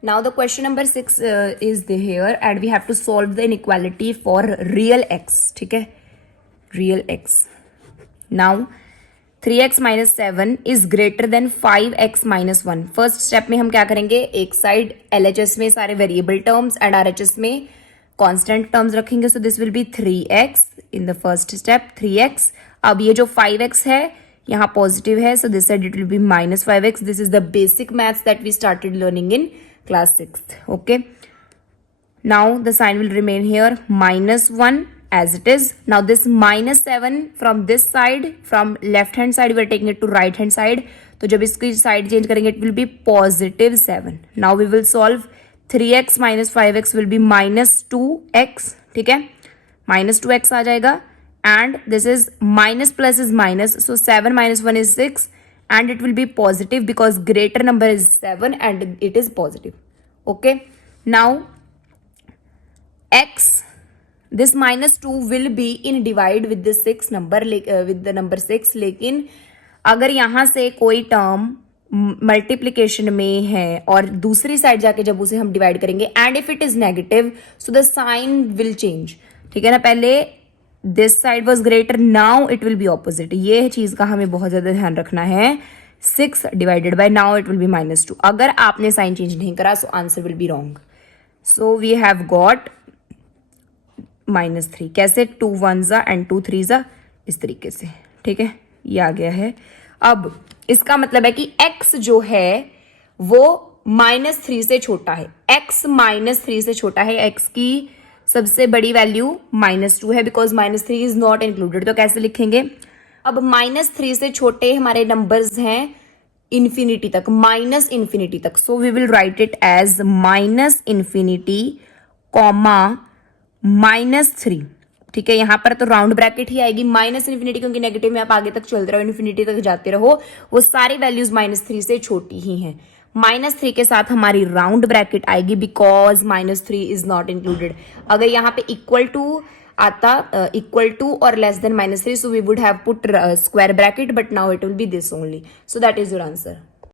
Now the question number 6 is here and we have to solve the inequality for real x. ठीक है, real x. Now 3x minus 7 is greater than 5x minus 1. First step में हम क्या करेंगे, एक side LHS में सारे variable terms and RHS में कांस्टेंट टर्म्स रखेंगे. So this will be 3x in the first step 3x. अब ये जो 5x है यहाँ पॉजिटिव है, so this side it will be minus 5x. This is the basic maths that we started learning in class 6th. Okay, now the sign will remain here minus 1 as it is. Now this minus 7 from this side, from left hand side we are taking it to right hand side. तो जब इसकी side change करेंगे it will be positive 7. Now we will solve 3x minus 5x will be minus 2x. ठीक है, minus 2x आ जाएगा and this is minus plus is minus, so 7 minus 1 is 6 and it will be positive because greater number is 7 and it is positive. Okay, now x, this minus 2 will be in divide with this 6 number, with the number 6. लेकिन अगर यहाँ से कोई term multiplication में है और दूसरी side जाके जब उसे हम डिवाइड करेंगे and if it is negative so the sign will change. ठीक है ना, पहले this side was greater, now it will be opposite. ये चीज का हमें बहुत ज्यादा ध्यान रखना है. 6 divided by now it will be minus 2. अगर आपने साइन चेंज नहीं करा so answer will be wrong. So we have got -3. कैसे, 2 1s एंड 2 3s, इस तरीके से. ठीक है, ये आ गया है. अब इसका मतलब है कि x जो है वो -3 से छोटा है. x -3 से छोटा है. x की सबसे बड़ी वैल्यू -2 है बिकॉज -3 इज नॉट इंक्लूडेड. तो कैसे लिखेंगे, अब -3 से छोटे हमारे नंबर्स हैं इन्फिनिटी तक, माइनस इन्फिनिटी तक. So we will write it as -∞, -3. ठीक है, यहां पर तो राउंड ब्रैकेट ही आएगी. -∞, क्योंकि नेगेटिव में आप आगे तक चलते रहो, इन्फिनिटी तक जाते रहो, वो सारी वैल्यूज -3 से छोटी ही हैं. -3 के साथ हमारी राउंड ब्रैकेट आएगी बिकॉज -3 इज नॉट इंक्लूडेड. अगर यहाँ पे इक्वल टू आता, इक्वल टू और less than -3, so we would have put square bracket, but now it will be this only. So that is your answer.